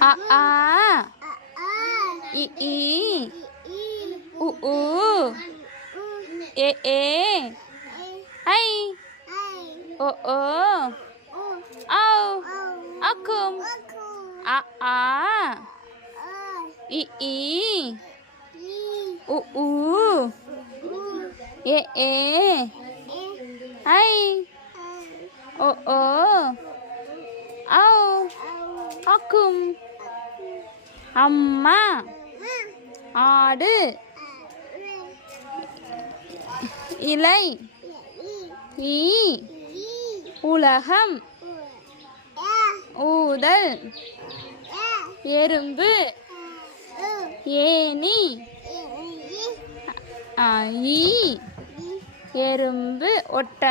அ ஆ இ ஈ உ ஊ ஏ ஏ ஐ ஓ ஓ ஔ அக்கும் அ ஆ இ ஈ உ ஊ ஏ ஏ ஐ ஓ ஓ ஔ அக்கும் அம்மா ஆடு இலை ஈ உலகம் ஊதல் எறும்பு ஏனி ஈ எறும்பு ஒட்ட